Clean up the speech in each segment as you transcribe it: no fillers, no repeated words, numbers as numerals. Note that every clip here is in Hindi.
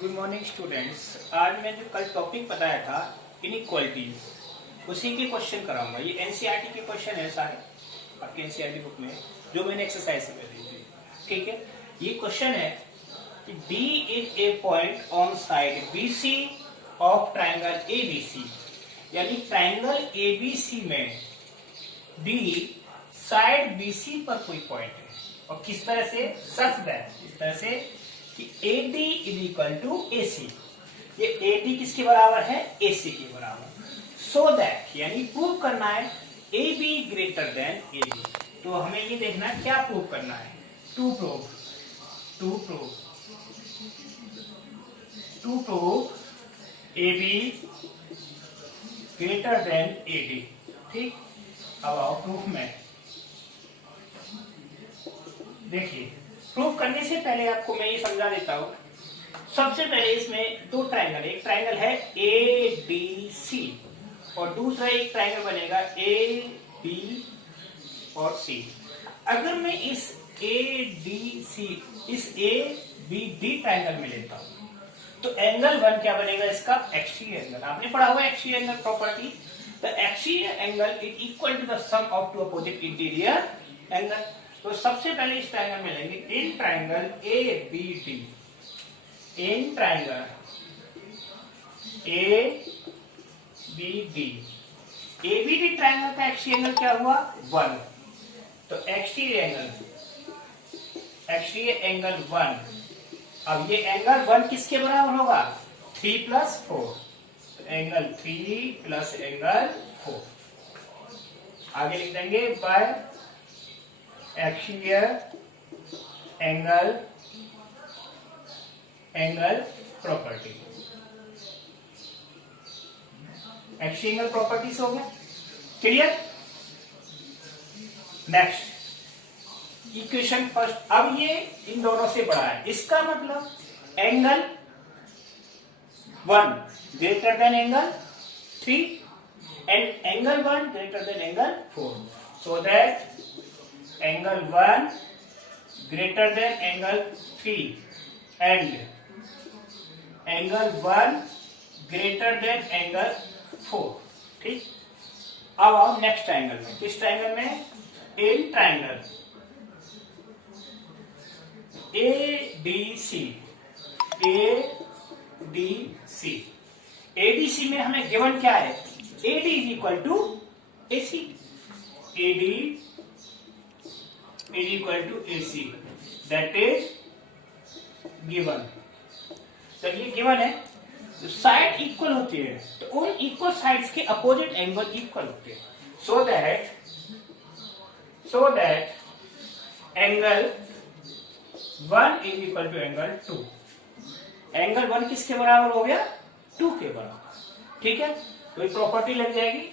Good morning students. आज मैं जो कल टॉपिक बताया था इनइक्वालिटीज, उसी के क्वेश्चन कराऊंगा। ये एनसीईआरटी के क्वेश्चन है सारे, आपकी एनसीईआरटी बुक में जो मैंने एक्सरसाइज में दी थी। ठीक है, ये क्वेश्चन है कि D is a point on side BC of triangle ABC, यानी ट्राइंगल एबीसी में डी साइड बीसी पर कोई पॉइंट है। और किस तरह से? सच दैट, इस तरह से कि AD is equal to AC। ये AD किसके बराबर है? AC के बराबर। सो दैट यानी प्रूव करना है AB ग्रेटर देन AD। तो हमें ये देखना है क्या प्रूव करना है। To prove AB greater than AD। ठीक, अब आओ प्रूफ में। देखिए, प्रूव करने से पहले आपको मैं ये समझा देता हूं। सबसे पहले इसमें दो ट्राइंगल, एक ट्राइंगल है ABC और दूसरा एक ट्राइंगल बनेगा AB और C। अगर मैं इस ADC इस ABD ट्राइंगल में लेता हूं तो एंगल 1 क्या बनेगा? इसका एक्सियल एंगल। आपने पढ़ा हुआ exterior angle property. The exterior angle is equal to the sum of two opposite interior angle. तो सबसे पहले इस ट्राइंगल में लेंगे in triangle ABD, in triangle ABD triangle का एक्सियल एंगल क्या हुआ? 1। तो एक्सियल एंगल 1। अब ये एंगल 1 किसके बराबर होगा? 3 + 4। तो एंगल 3 + एंगल 4 आगे लिख देंगे by exterior angle property. Exterior angle properties हो गया, क्लियर। Next equation first. अब ये इन दोनों से बड़ा है, इसका मतलब angle 1 greater than angle 3 and angle 1 greater than angle 4। So that angle 1 greater than angle 3 and angle 1 greater than angle 4। ठीक, अब आओ नेक्स्ट ट्राइंगल में। किस ट्राइंगल में? इन ट्राइंगल ADC में हमें गिवन क्या है? AD is equal to AC। AD is equal to AC, that is given। तो ये गिवन है, तो साइड इक्वल होती है तो उन इक्वल साइड्स के अपोजिट एंगल इक्वल होते हैं। So that angle 1 is equal to angle 2। Angle 1 किसके बराबर हो गया? 2 के बराबर। ठीक है, तो ये प्रॉपर्टी लग जाएगी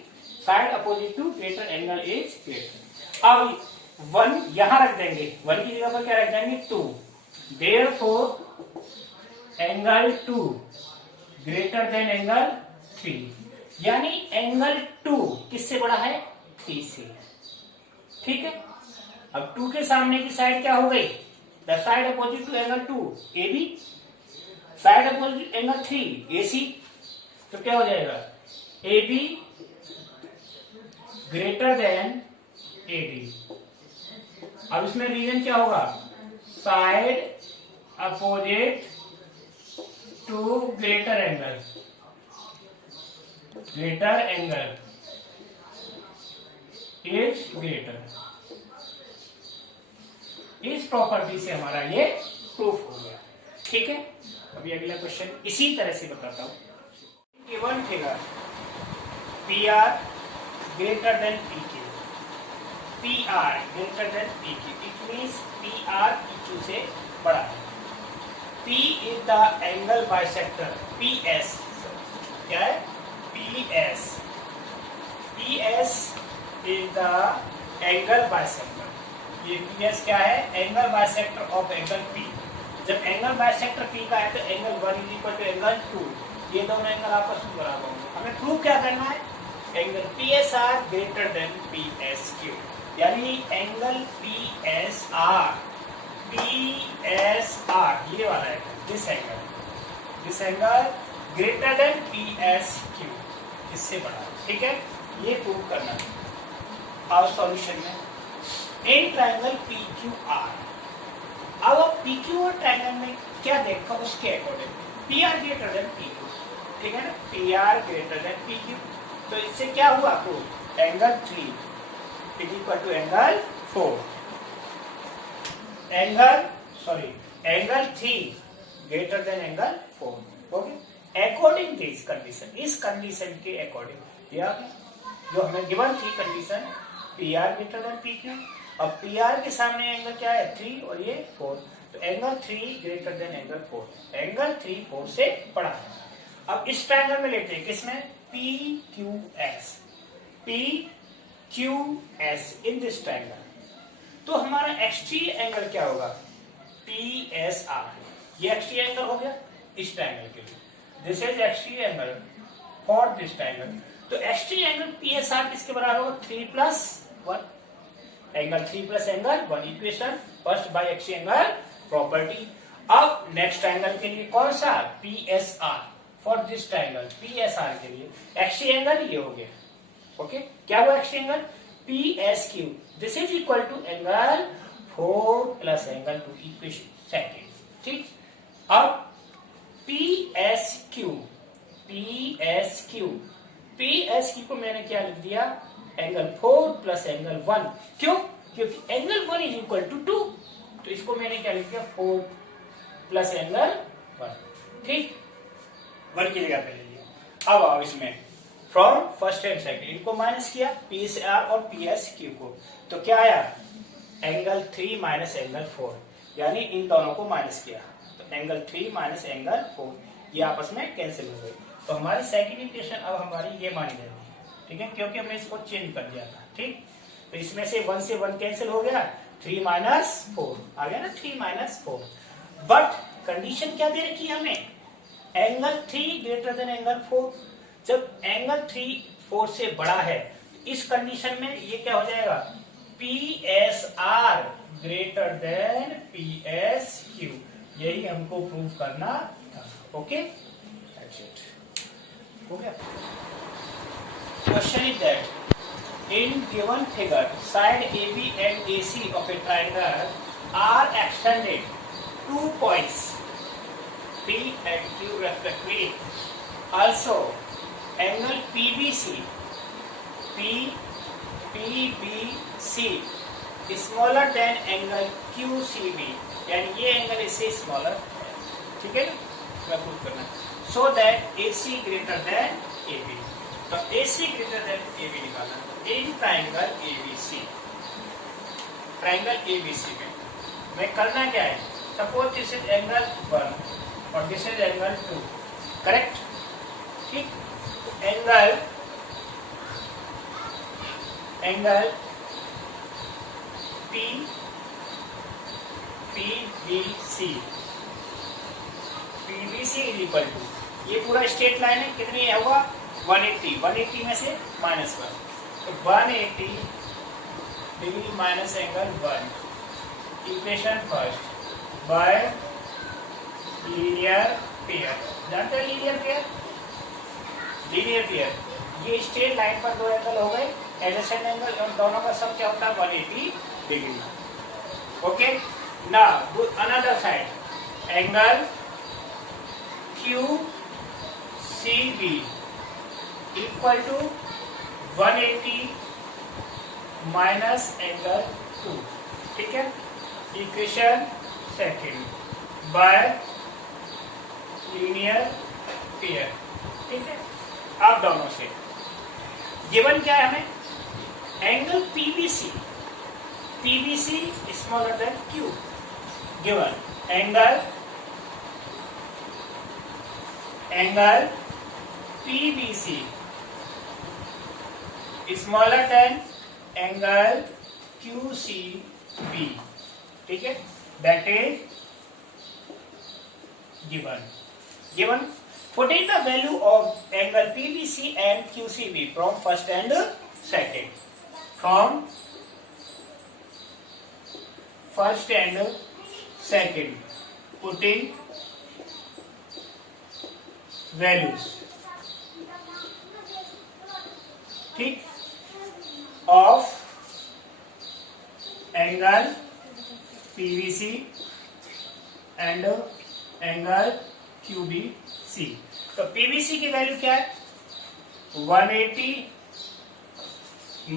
side opposite to greater angle is greater. अब 1 यहां रख देंगे, 1 की जगह पर क्या रख देंगे? 2। Therefore angle 2 greater than angle 3, यानी एंगल 2 किससे बड़ा है? 3 से। ठीक है, अब 2 के सामने की साइड क्या हो गई? The side opposite to angle 2 AB, side opposite angle 3 AC। तो क्या हो जाएगा? AB greater than AD। अब इसमें रीजन क्या होगा? Side opposite to greater angle is greater. इस प्रॉपर्टी से हमारा ये प्रूफ हो गया। ठीक है, अभी अगला क्वेश्चन इसी तरह से बताता हूं। Given figure PR greater than PQ, PR greater than PQ, it means PR PQ से बड़ा है। P is the angle bisector, PS क्या है? PS is the angle bisector। ये PS क्या है? Angle bisector of angle P। जब एंगल बाइसेक्टर P का है तो angle 1 is equal to angle 2, ये दोनों एंगल आपस में बराबर होंगे। हमें प्रूव क्या करना है? Angle PSR greater than PSQ, यानी एंगल PSR ये वाला है, this angle this angle greater than PSQ, इससे बड़ा, ठीक है, ये प्रूव करना है। और सॉल्यूशन में इन ट्रायंगल PQR, अब PQR ट्रायंगल में क्या देखा उसके according PR greater than PQ, ठीक है ना, PR ग्रेटर देन PQ, तो इससे क्या हुआ आपको angle 3 is equal to angle 4, angle 3 greater than angle 4, okay, according this condition, इस कंडीशन के अकॉर्डिंग जो हमें गिवन थी condition PR greater than PQ, अब PR के सामने एंगल क्या है 3 और ये 4, तो angle 3 greater than angle 4, angle 3 4 से बड़ा है। अब इस ट्रायंगल में लेते हैं किसमें PQS इन दिस ट्रायंगल, तो हमारा एक्सट्री एंगल क्या होगा PSR, ये एक्सट्री एंगल हो गया इस ट्रायंगल के लिए, this is exterior angle for this triangle, तो एक्सट्री एंगल PSR किसके बराबर होगा 3 + 1, angle 3 + angle 1, equation first by exterior angle property. अब नेक्स्ट ट्रायंगल के लिए कौन सा PSR, for this triangle PSR के लिए एक्सट्री एंगल ये हो गया, ओके, क्या हुआ exterior angle PSQ, this is equal to angle 4 + angle 2, equation second, ठीक। अब PSQ को मैंने क्या लिख दिया एंगल 4 + एंगल 1, क्यों, क्योंकि एंगल 1 इज इक्वल टू 2, तो इसको मैंने क्या लिख दिया 4 + एंगल 1, ठीक, 1 की जगह पे ले लिया। अब आओ इसमें फ्रॉम फर्स्ट एंड सेकंड, इनको माइनस किया PSR और PSQ को, तो क्या आया एंगल 3 - एंगल 4, यानी इन दोनों को माइनस किया, तो एंगल 3 - एंगल 4 ये आपस में कैंसिल हो गई, तो हमारी सेकंड इक्वेशन अब हमारी ये मानी जाएगी, ठीक है, क्योंकि हमने इसको चेंज कर दिया था, ठीक, तो इसमें से 1 से 1 कैंसिल हो गया, 3 - 4 आ गया ना, 3 - 4, बट कंडीशन क्या दे रखी है हमें एंगल 3 ग्रेटर देन एंगल 4, जब एंगल 3 4 से बड़ा है, इस कंडीशन में ये क्या हो जाएगा PSR ग्रेटर देन PSQ, यही हमको प्रूव करना था, ओके, दैट्स इट, हो गया। Question is that in given figure, side AB and AC of a triangle are extended 2 points P and Q respectively. Also, angle PBC is smaller than angle QCB, यानी ये एंगल इससे स्मॉलर है, ठीक है ना, प्रूव करना, so that AC greater than AB, तो AC ग्रेटर देन AB निकालना इन ट्रायंगल ABC में करना क्या है, सपोज दिस इज एंगल 1 और दिस इज एंगल 2, करेक्ट, ठीक, तो angle PBC is equal to, ये पूरा स्ट्रेट लाइन है, कितनी है होगा 180 में से -1, तो 180 degree minus angle 1, equation first bye linear pair, जानते हैं लीनियर पेयर, ये स्ट्रेट लाइन पर दो एंगल हो गए एडजेसेंट एंगल, और दोनों का सम क्या होता है 180 degree, okay. Now another side angle QCB equal to 180 minus angle 2, ठीक है, equation second by linear pair, ठीक है। अब दोनों से गिवन क्या है हमें angle PBC smaller than Q, given angle PBC smaller than angle QCB, ठीक है, that is given putting the value of angle PBC and QCB from first and second, putting value, ठीक, of angle PVC and angle QBC. तो पीवीसी की वैल्यू क्या है 180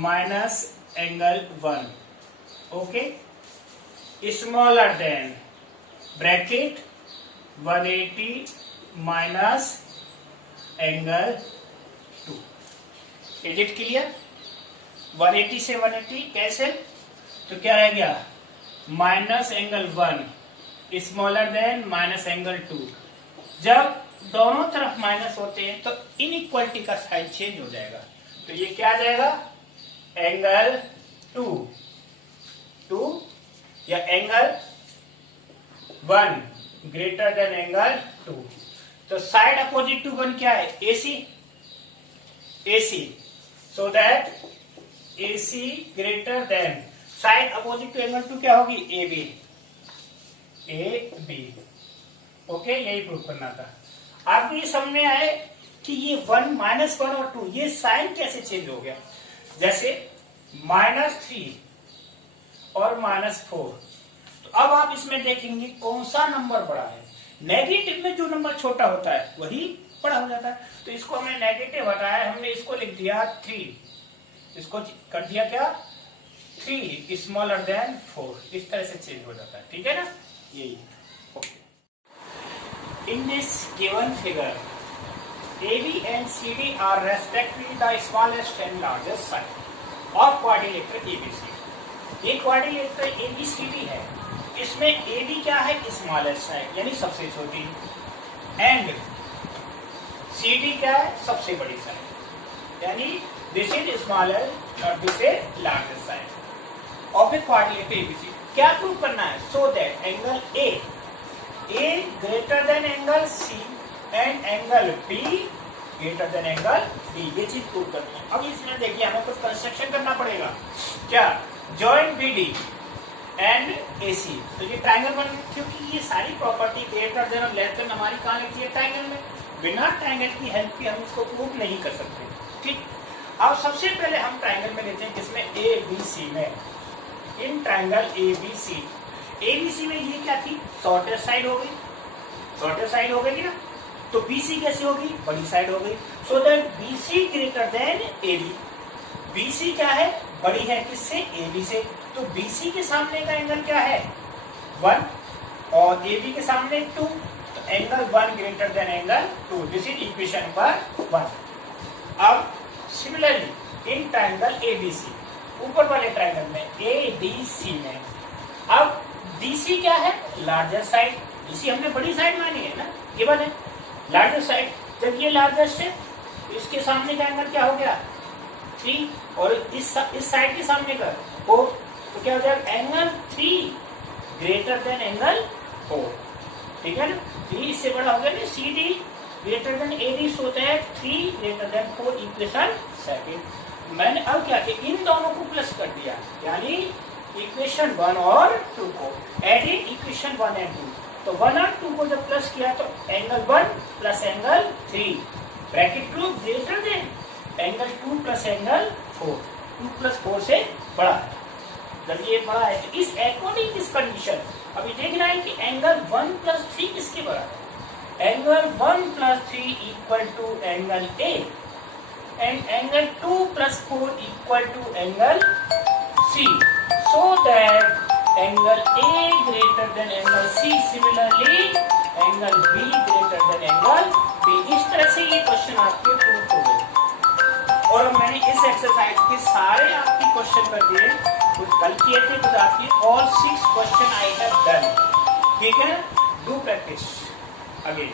minus angle 1, okay, smaller than bracket 180 minus angle 2। Is it clear? 180 से 180 कैसे, तो क्या रह गया minus angle 1 smaller than minus angle 2। जब दोनों तरफ माइनस होते हैं तो इनइक्वालिटी का साइन चेंज हो जाएगा। तो ये क्या आ जाएगा एंगल 2 या एंगल 1 ग्रेटर देन एंगल 2। तो साइड अपोजिट टू 1 क्या है AC, so that AC greater than side opposite to angle 2 क्या होगी AB, ओके, यही प्रूव करना था। आपको ये समझ में आए कि ये 1 -1 और 2 ये साइन कैसे चेंज हो गया। जैसे -3 और -4, तो अब आप इसमें देखेंगे कौन सा नंबर बड़ा है। नेगेटिव में जो नंबर छोटा होता है वही बड़ा हो जाता है। तो इसको हमने नेगेटिव हटाया, हमने इसको लिख दिया 3, इसको कर दिया क्या 3 स्मॉलर देन 4। इस तरह से चेंज हो जाता है, ठीक है ना, यही okay. In this given figure AB and CD are respectively the smallest and largest side of quadrilateral ABC। ये quadrilateral ABCD है, इसमें AB क्या है स्मॉलेस्ट साइड यानी सबसे छोटी, एंड CD क्या है सबसे बड़ी साइड, यानी दिस इज स्मॉलेस्ट और this is largest side of a quadrilateral ABC। क्या प्रूव करना है, सो that angle A greater than angle C and angle B greater than angle D, ये चीज प्रूव करनी है। अब इसमें देखिए हमें कुछ कंस्ट्रक्शन करना पड़ेगा, क्या जॉइंट BD एंड AC। तो ये ट्रायंगल बन, क्योंकि ये सारी प्रॉपर्टी ग्रेटर देन और लेस देन हमारी कहाँ लिखी है ट्रायंगल में, बिना ट्रायंगल की हेल्प के हम इसको प्रूव नहीं कर सकते, ठीक। अब सबसे पहले हम ट्रायंगल में लेते हैं किसमें ABC में, इन ट्रायंगल ABC में ये क्या थी शॉर्टेस्ट साइड हो गई, शॉर्टेस्ट साइड हो गई ना, तो BC कैसे होगी बड़ी साइड हो गई, so that BC greater than AB। BC क्या है बड़ी है किससे AB से, तो BC के सामने का एंगल क्या है 1 और AB के सामने 2, तो angle 1 greater than angle 2, this is equation number 1। अब सिमिलरली इन ट्रायंगल ABC ऊपर वाले ट्रायंगल में ADC में, अब DC क्या है लार्जेस्ट साइड, DC हमने बड़ी साइड मानी है ना, गिवन है लार्जेस्ट साइड। जब ये लार्जेस्ट है इसके सामने का एंगल क्या हो गया 3 और इस साइड के सामने का 4, तो क्या हो जाएगा एंगल 3 ग्रेटर देन एंगल 4, ठीक है ना। 3 इससे बड़ा हो गया ना CD greater than AD, so that 3 greater then 4 equation second. मैंने अब क्या किया इन दोनों को प्लस कर दिया, यानी इक्वेशन 1 और 2 को एडिंग इक्वेशन 1 एंड 2, तो 1 और 2 को जब प्लस किया तो angle 1 plus angle 3 bracket 2 greater than angle 2 plus angle 4, 2 plus 4 से बड़ा है। जब ये बड़ा है तो इस अकॉर्डिंग इस कंडीशन अभी देखना है कि एंगल 1 प्लस 3 किसके बराबर है, angle 1 plus 3 equal to angle A and angle 2 plus 4 equal to angle C, so that angle A greater than angle C, similarly angle B greater than angle B। इस तरह से ये क्वेश्चन आपके प्रूफ हो गए, और मैंने इस एक्सरसाइज के सारे आपके क्वेश्चन कर दिए, कुछ कल किए थे कुछ आपकी, all 6 question I have done, ठीक है, डू प्रैक्टिस अगेन।